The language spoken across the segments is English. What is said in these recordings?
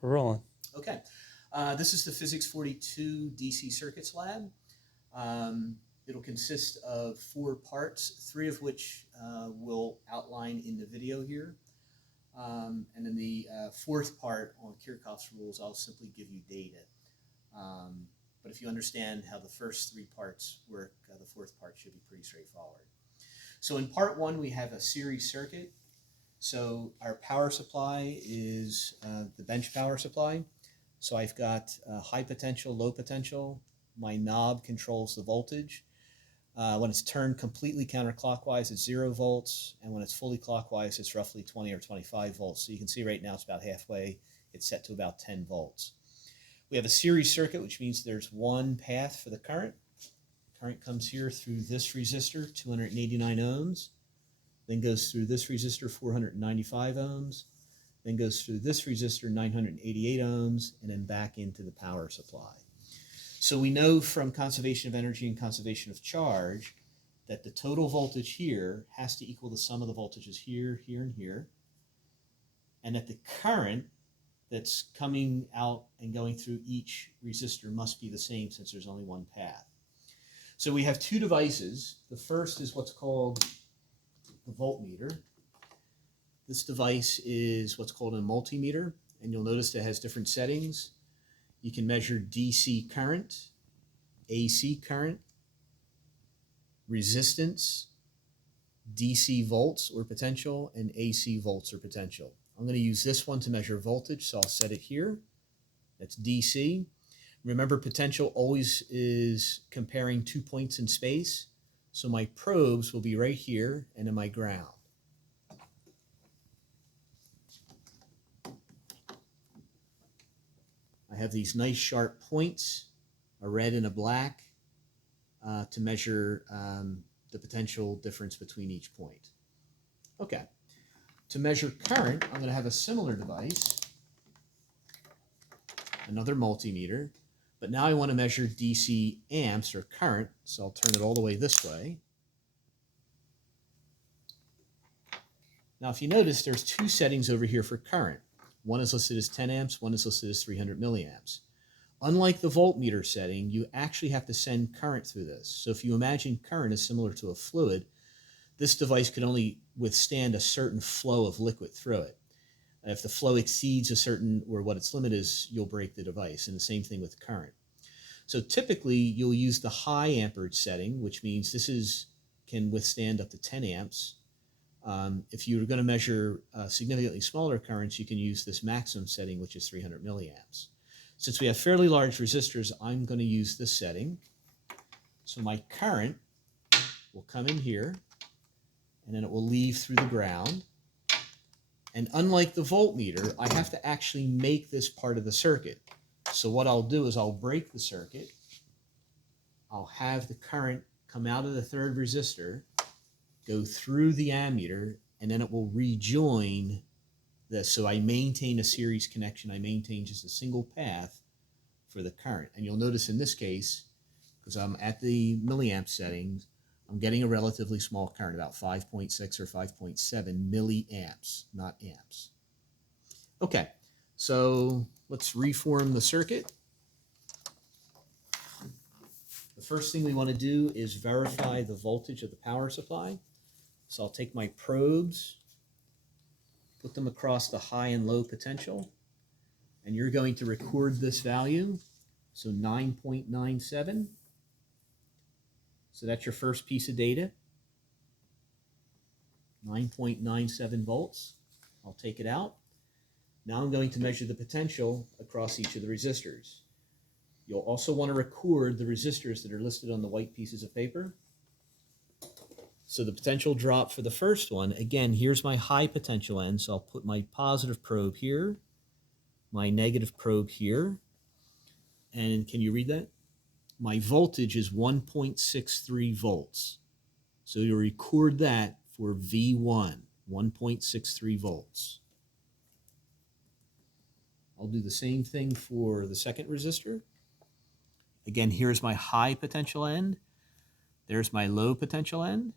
We're rolling. Okay. This is the Physics 42 DC Circuits Lab. It'll consist of 4 parts, 3 of which we'll outline in the video here. And then the 4th part on Kirchhoff's rules, I'll simply give you data. But if you understand how the first 3 parts work, the 4th part should be pretty straightforward. So in part 1, we have a series circuit. So our power supply is the bench power supply. So I've got high potential, low potential. My knob controls the voltage. When it's turned completely counterclockwise, it's 0 volts. And when it's fully clockwise, it's roughly 20 or 25 volts. So you can see right now it's about halfway. It's set to about 10 volts. We have a series circuit, which means there's one path for the current. Current comes here through this resistor, 289 ohms. Then goes through this resistor, 495 ohms. Then goes through this resistor, 988 ohms, and then back into the power supply. So we know from conservation of energy and conservation of charge that the total voltage here has to equal the sum of the voltages here, here, and here. And that the current that's coming out and going through each resistor must be the same since there's only one path. So we have 2 devices. The first is what's called the voltmeter. This device is what's called a multimeter, and you'll notice it has different settings. You can measure DC current, AC current, resistance, DC volts or potential, and AC volts or potential. I'm going to use this one to measure voltage, so I'll set it here. That's DC. Remember, potential always is comparing 2 points in space. So my probes will be right here and in my ground. I have these nice sharp points, a red and a black, to measure the potential difference between each point. Okay. To measure current, I'm going to have a similar device, another multimeter. But now I want to measure DC amps or current, so I'll turn it all the way this way. Now if you notice, there's 2 settings over here for current. One is listed as 10 amps, one is listed as 300 milliamps. Unlike the voltmeter setting, you actually have to send current through this. So if you imagine current is similar to a fluid, this device could only withstand a certain flow of liquid through it. If the flow exceeds a certain, or what its limit is, you'll break the device. And the same thing with current. So typically, you'll use the high amperage setting, which means this can withstand up to 10 amps. If you're going to measure significantly smaller currents, you can use this maximum setting, which is 300 milliamps. Since we have fairly large resistors, I'm going to use this setting. So my current will come in here, and then it will leave through the ground. And unlike the voltmeter, I have to actually make this part of the circuit. So what I'll do is I'll break the circuit. I'll have the current come out of the 3rd resistor, go through the ammeter, and then it will rejoin this. So I maintain a series connection. I maintain just a single path for the current. And you'll notice in this case, because I'm at the milliamp settings, I'm getting a relatively small current, about 5.6 or 5.7 milliamps, not amps. Okay, so let's reform the circuit. The first thing we want to do is verify the voltage of the power supply. So I'll take my probes, put them across the high and low potential, and you're going to record this value, so 9.97. So that's your first piece of data, 9.97 volts. I'll take it out. Now I'm going to measure the potential across each of the resistors. You'll also want to record the resistors that are listed on the white pieces of paper. So the potential drop for the first one, again, here's my high potential end, so I'll put my positive probe here, my negative probe here, and can you read that? My voltage is 1.63 volts. So you'll record that for V1, 1.63 volts. I'll do the same thing for the second resistor. Again, here's my high potential end. There's my low potential end.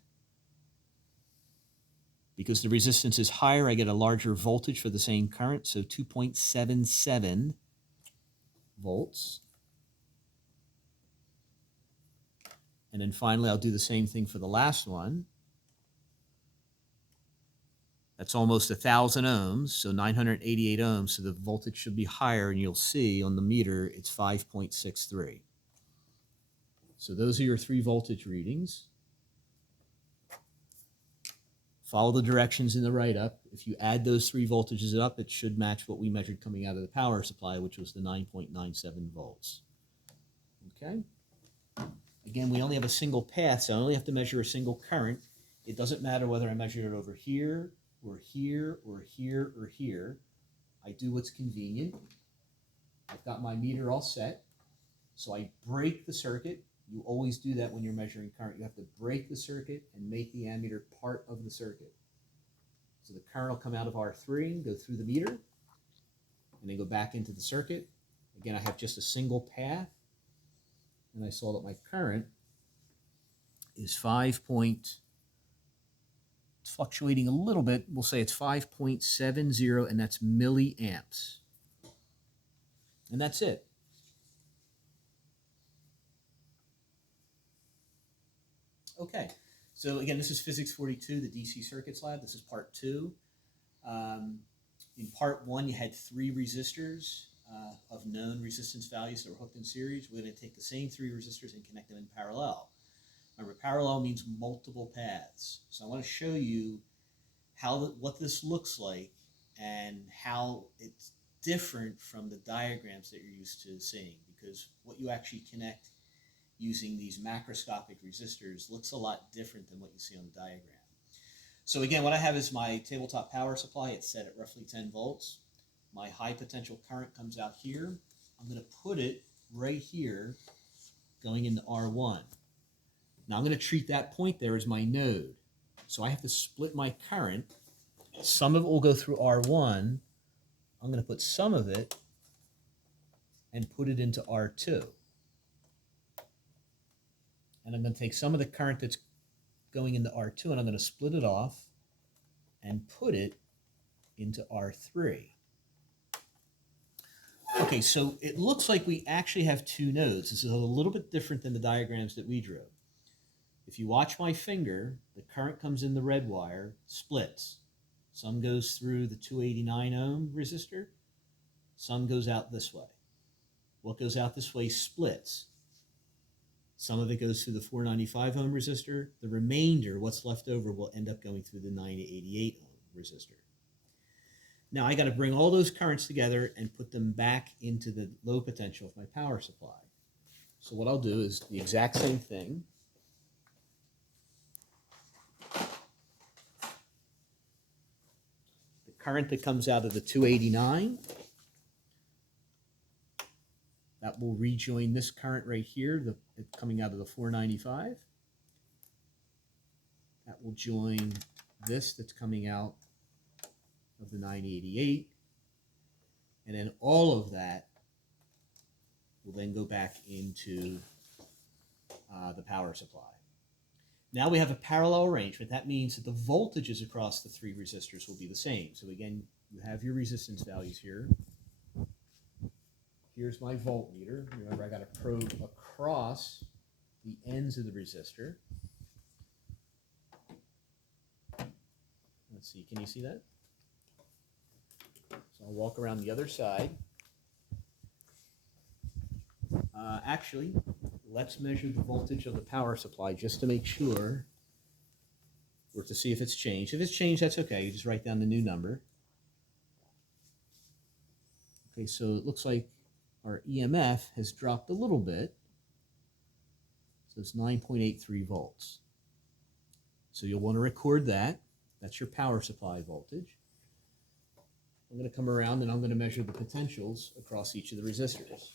Because the resistance is higher, I get a larger voltage for the same current, so 2.77 volts. And then finally, I'll do the same thing for the last one. That's almost 1,000 ohms, so 988 ohms, so the voltage should be higher, and you'll see on the meter it's 5.63. So those are your 3 voltage readings. Follow the directions in the write-up. If you add those 3 voltages up, it should match what we measured coming out of the power supply, which was the 9.97 volts. Okay? Again, we only have a single path, so I only have to measure a single current. It doesn't matter whether I measure it over here, or here, or here, or here. I do what's convenient. I've got my meter all set. So I break the circuit. You always do that when you're measuring current. You have to break the circuit and make the ammeter part of the circuit. So the current will come out of R3, go through the meter, and then go back into the circuit. Again, I have just a single path, and I saw that my current is it's fluctuating a little bit. We'll say it's 5.70, and that's milliamps. And that's it. Okay, so again, this is Physics 42, the DC Circuits Lab. This is part 2. In part 1, you had 3 resistors of known resistance values that were hooked in series. We're going to take the same 3 resistors and connect them in parallel. Remember, parallel means multiple paths. So I want to show you what this looks like and how it's different from the diagrams that you're used to seeing, because what you actually connect using these macroscopic resistors looks a lot different than what you see on the diagram. So again, what I have is my tabletop power supply. It's set at roughly 10 volts. My high potential current comes out here. I'm going to put it right here going into R1. Now I'm going to treat that point there as my node. So I have to split my current. Some of it will go through R1. I'm going to put some of it and put it into R2. And I'm going to take some of the current that's going into R2 and I'm going to split it off and put it into R3. Okay, so it looks like we actually have 2 nodes. This is a little bit different than the diagrams that we drew. If you watch my finger, the current comes in the red wire, splits. Some goes through the 289 ohm resistor, some goes out this way. What goes out this way splits. Some of it goes through the 495 ohm resistor. The remainder, what's left over, will end up going through the 988 ohm resistor. Now I got to bring all those currents together and put them back into the low potential of my power supply. So what I'll do is the exact same thing. The current that comes out of the 289, that will rejoin this current right here, coming out of the 495. That will join this that's coming out of the 988. And then all of that will then go back into the power supply. Now we have a parallel arrangement. That means that the voltages across the 3 resistors will be the same. So again, you have your resistance values here. Here's my voltmeter. Remember, I got a probe across the ends of the resistor. Let's see, can you see that? So I'll walk around the other side. Actually, let's measure the voltage of the power supply just to make sure, or to see if it's changed. If it's changed, that's okay. You just write down the new number. Okay, so it looks like our EMF has dropped a little bit. So it's 9.83 volts. So you'll want to record that. That's your power supply voltage. I'm going to come around and I'm going to measure the potentials across each of the resistors.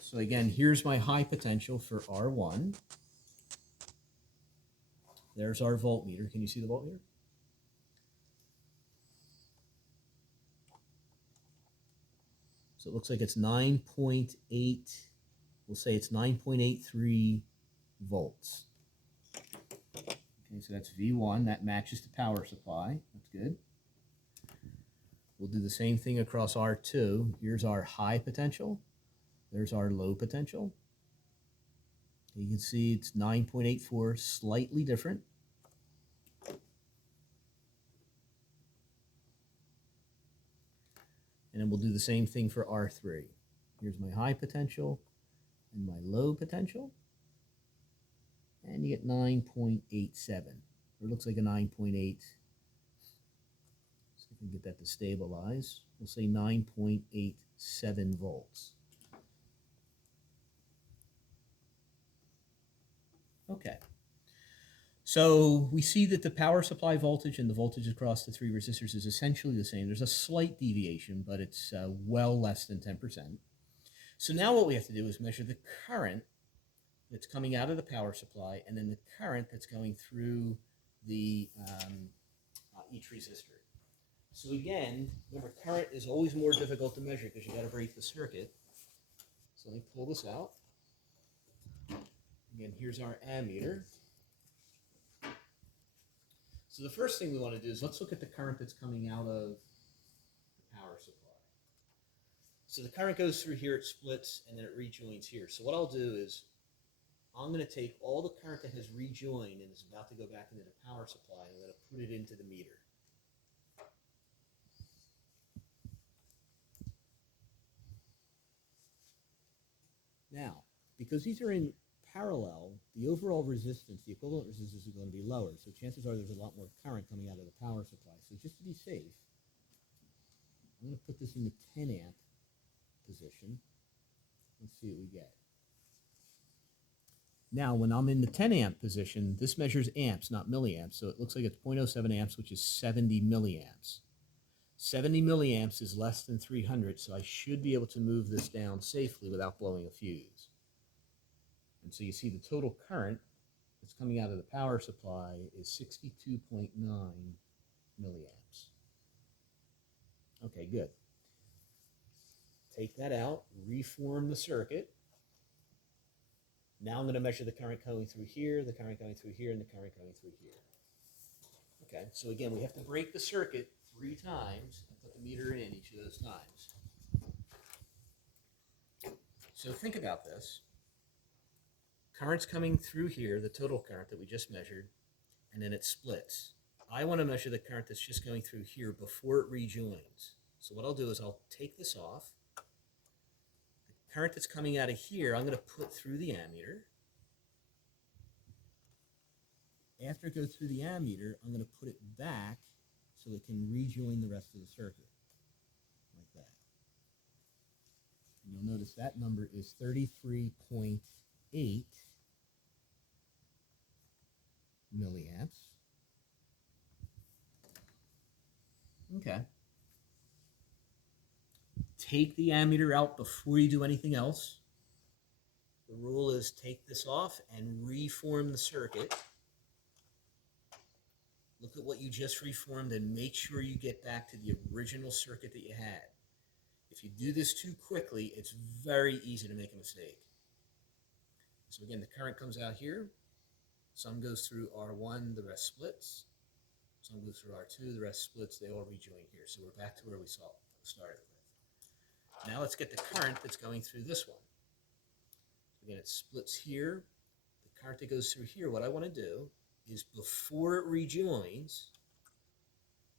So again, here's my high potential for R1. There's our voltmeter. Can you see the voltmeter? So it looks like it's 9.8, we'll say it's 9.83 volts. Okay, so that's V1. That matches the power supply. That's good. We'll do the same thing across R2. Here's our high potential. There's our low potential. You can see it's 9.84, slightly different. And then we'll do the same thing for R3. Here's my high potential and my low potential. And you get 9.87. Or it looks like a 9.8. So we can get that to stabilize. We'll say 9.87 volts. Okay. So we see that the power supply voltage and the voltage across the three resistors is essentially the same. There's a slight deviation, but it's well less than 10%. So now what we have to do is measure the current that's coming out of the power supply and then the current that's going through the each resistor. So again, remember, current is always more difficult to measure because you got to break the circuit. So let me pull this out. Again, here's our ammeter. So the first thing we want to do is let's look at the current that's coming out of the power supply. So the current goes through here, it splits, and then it rejoins here. So what I'll do is I'm going to take all the current that has rejoined and is about to go back into the power supply, and I'm going to put it into the meter. Now, because these are in parallel, the overall resistance, the equivalent resistance is going to be lower. So chances are there's a lot more current coming out of the power supply. So just to be safe, I'm going to put this in the 10 amp position. Let's see what we get. Now, when I'm in the 10 amp position, this measures amps, not milliamps. So it looks like it's 0.07 amps, which is 70 milliamps. 70 milliamps is less than 300, so I should be able to move this down safely without blowing a fuse. And so you see the total current that's coming out of the power supply is 62.9 milliamps. Okay, good. Take that out, reform the circuit. Now I'm going to measure the current going through here, the current going through here, and the current going through here. Okay, so again, we have to break the circuit 3 times and put the meter in each of those times. So think about this. Current's coming through here, the total current that we just measured, and then it splits. I want to measure the current that's just going through here before it rejoins. So what I'll do is I'll take this off. The current that's coming out of here, I'm going to put through the ammeter. After it goes through the ammeter, I'm going to put it back so it can rejoin the rest of the circuit, like that. And you'll notice that number is 33.8 milliamps. Okay. Take the ammeter out before you do anything else. The rule is take this off and reform the circuit. Look at what you just reformed and make sure you get back to the original circuit that you had. If you do this too quickly, it's very easy to make a mistake. So again, the current comes out here. Some goes through R1, the rest splits. Some goes through R2, the rest splits. They all rejoin here. So we're back to where we started with. Now let's get the current that's going through this one. Again, it splits here. The current that goes through here, what I want to do is before it rejoins,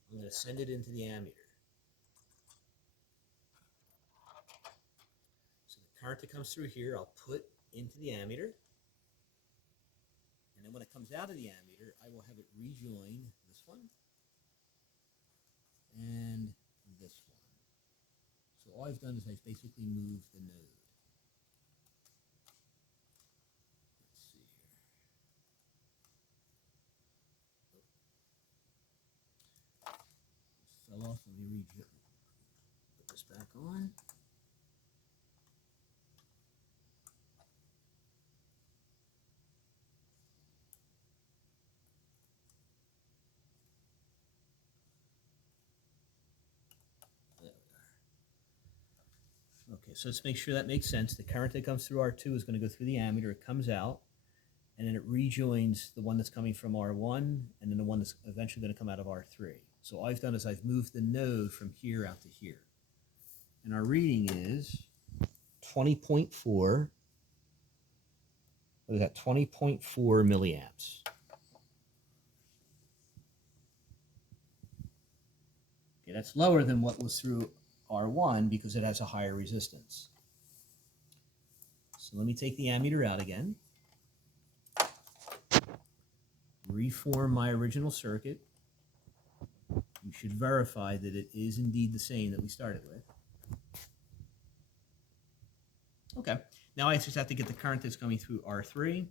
I'm going to send it into the ammeter. So the current that comes through here, I'll put into the ammeter. And then when it comes out of the ammeter, I will have it rejoin this one and this one. So all I've done is I've basically moved the node. Let's see here. This fell off. Let me put this back on. Okay, so let's make sure that makes sense. The current that comes through R2 is going to go through the ammeter. It comes out, and then it rejoins the one that's coming from R1, and then the one that's eventually going to come out of R3. So all I've done is I've moved the node from here out to here. And our reading is 20.4, what is that, 20.4 milliamps. Okay, that's lower than what was through R1 because it has a higher resistance. So let me take the ammeter out again, reform my original circuit. You should verify that it is indeed the same that we started with. Okay, now I just have to get the current that's coming through R3.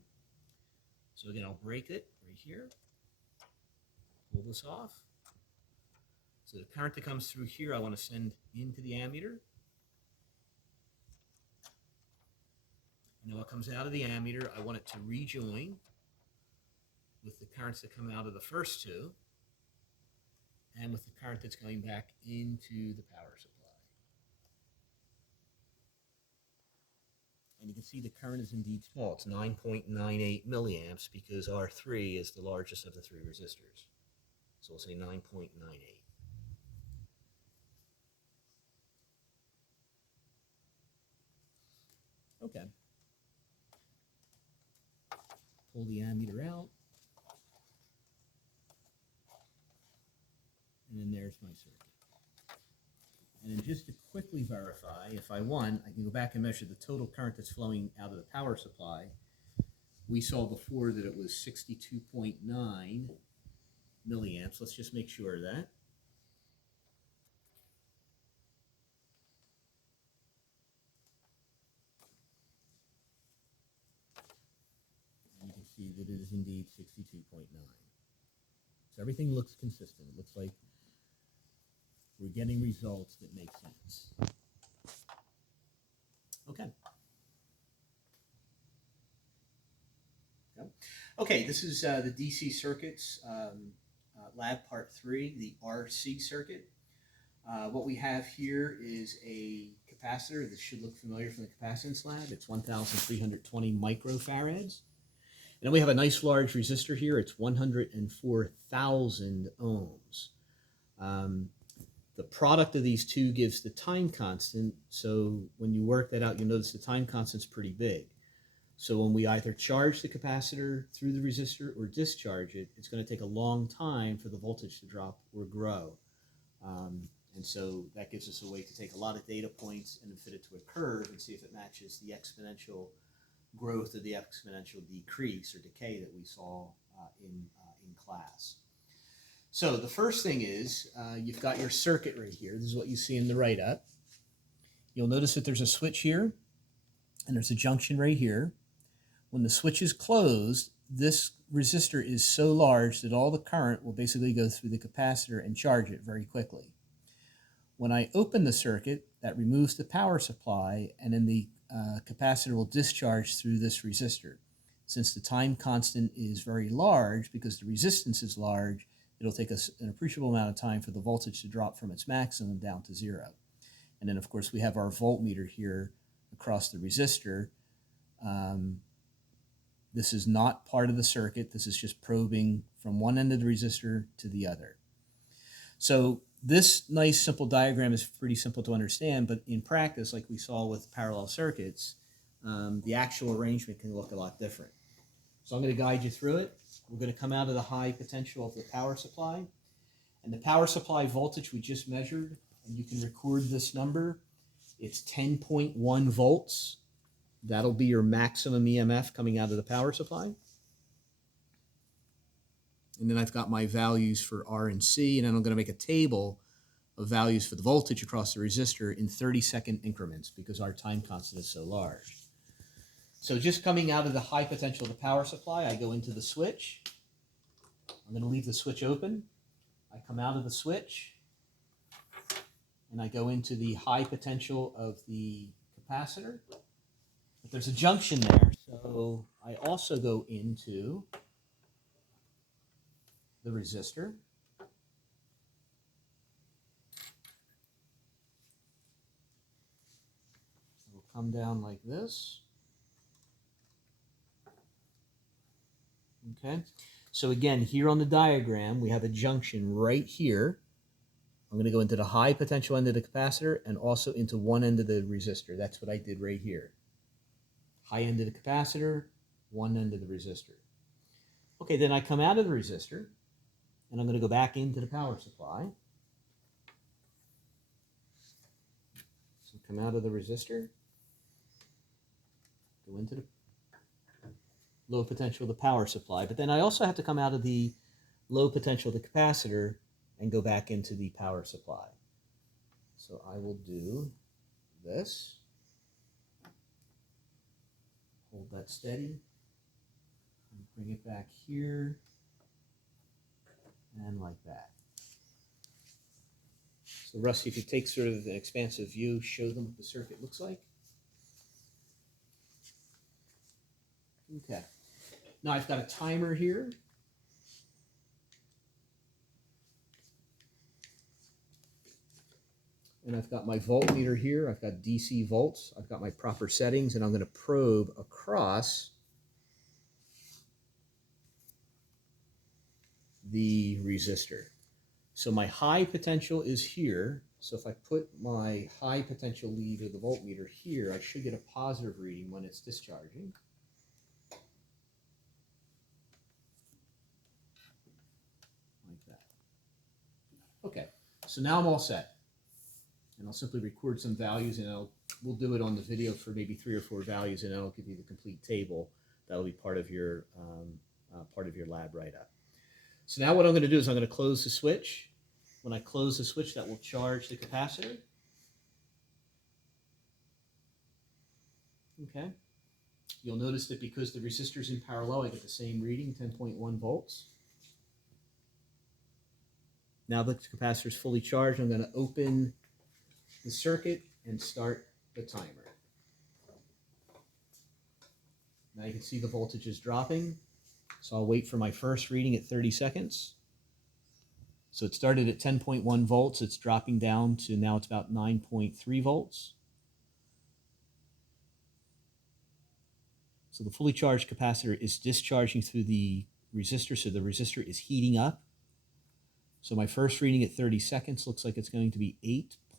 So again, I'll break it right here, pull this off. So the current that comes through here, I want to send into the ammeter. And then what comes out of the ammeter, I want it to rejoin with the currents that come out of the first two and with the current that's going back into the power supply. And you can see the current is indeed small. It's 9.98 milliamps because R3 is the largest of the three resistors. So we'll say 9.98. Okay. Pull the ammeter out. And then there's my circuit. And then just to quickly verify, if I want, I can go back and measure the total current that's flowing out of the power supply. We saw before that it was 62.9 milliamps. Let's just make sure of that. And you can see that it is indeed 62.9. So everything looks consistent. It looks like we're getting results that make sense. Okay. Okay, this is the DC circuits lab part 3, the RC circuit. What we have here is a capacitor. This should look familiar from the capacitance lab. It's 1,320 microfarads. And then we have a nice large resistor here. It's 104,000 ohms. The product of these two gives the time constant. So when you work that out, you'll notice the time constant's pretty big. So when we either charge the capacitor through the resistor or discharge it, it's going to take a long time for the voltage to drop or grow. And so that gives us a way to take a lot of data points and fit it to a curve and see if it matches the exponential growth or the exponential decrease or decay that we saw in class. So the first thing is you've got your circuit right here. This is what you see in the write-up. You'll notice that there's a switch here and there's a junction right here. When the switch is closed, this resistor is so large that all the current will basically go through the capacitor and charge it very quickly. When I open the circuit, that removes the power supply, and then the capacitor will discharge through this resistor. Since the time constant is very large, because the resistance is large, it'll take us an appreciable amount of time for the voltage to drop from its maximum down to 0. And then, of course, we have our voltmeter here across the resistor. This is not part of the circuit. This is just probing from one end of the resistor to the other. So this nice simple diagram is pretty simple to understand, but in practice, like we saw with parallel circuits, the actual arrangement can look a lot different. So I'm going to guide you through it. We're going to come out of the high potential of the power supply. And the power supply voltage we just measured, and you can record this number, it's 10.1 volts. That'll be your maximum EMF coming out of the power supply. And then I've got my values for R and C, and then I'm going to make a table of values for the voltage across the resistor in 30-second increments because our time constant is so large. So just coming out of the high potential of the power supply, I go into the switch. I'm going to leave the switch open. I come out of the switch, and I go into the high potential of the capacitor. But there's a junction there, so I also go into the resistor. It'll come down like this. Okay, so again, here on the diagram, we have a junction right here. I'm going to go into the high potential end of the capacitor and also into one end of the resistor. That's what I did right here. High end of the capacitor, one end of the resistor. Okay, then I come out of the resistor, and I'm going to go back into the power supply. So come out of the resistor, go into the low potential of the power supply, but then I also have to come out of the low potential of the capacitor and go back into the power supply. So I will do this. Hold that steady. And bring it back here. And like that. So Rusty, if you take sort of an expansive view, show them what the circuit looks like. Okay. Now I've got a timer here. And I've got my voltmeter here. I've got DC volts. I've got my proper settings, and I'm going to probe across the resistor. So my high potential is here. So if I put my high potential lead of the voltmeter here, I should get a positive reading when it's discharging. Like that. Okay, so now I'm all set. And I'll simply record some values, and we'll do it on the video for maybe 3 or 4 values, and then I'll give you the complete table. That'll be part of your lab write-up. So now what I'm going to do is I'm going to close the switch. When I close the switch, that will charge the capacitor. Okay. You'll notice that because the resistor is in parallel, I get the same reading, 10.1 volts. Now that the capacitor is fully charged, I'm going to open the circuit and start the timer. Now you can see the voltage is dropping. So I'll wait for my first reading at 30 seconds. So it started at 10.1 volts. It's dropping down to now it's about 9.3 volts. So the fully charged capacitor is discharging through the resistor. So the resistor is heating up. So my first reading at 30 seconds looks like it's going to be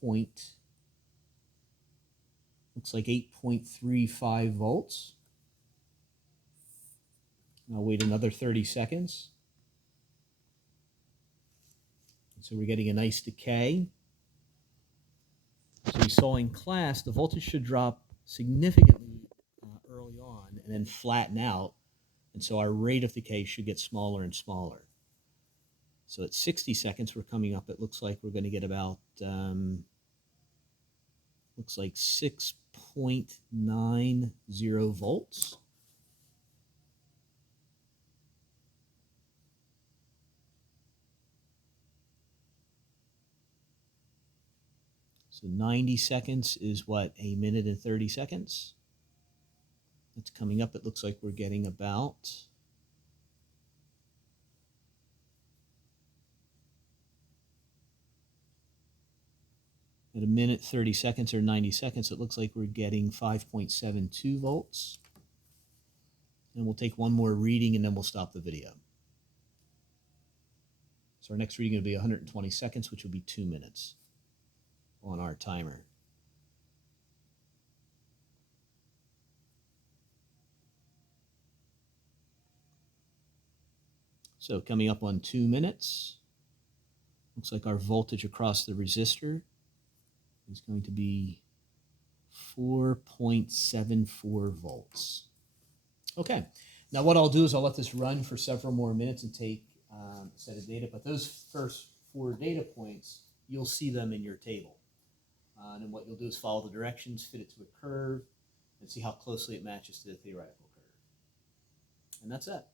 8.35 volts. I'll wait another 30 seconds. So we're getting a nice decay. So we saw in class the voltage should drop significantly early on and then flatten out. And so our rate of decay should get smaller and smaller. So at 60 seconds, we're coming up, it looks like we're going to get about, looks like 6.90 volts. So 90 seconds is what, a minute and 30 seconds? It's coming up, it looks like we're getting about at a minute, 30 seconds, or 90 seconds, it looks like we're getting 5.72 volts. And we'll take one more reading and then we'll stop the video. So our next reading will be 120 seconds, which will be 2 minutes on our timer. So coming up on 2 minutes, looks like our voltage across the resistor is going to be 4.74 volts. Okay, now what I'll do is I'll let this run for several more minutes and take a set of data, but those first 4 data points, you'll see them in your table. And then what you'll do is follow the directions, fit it to a curve, and see how closely it matches to the theoretical curve. And that's it.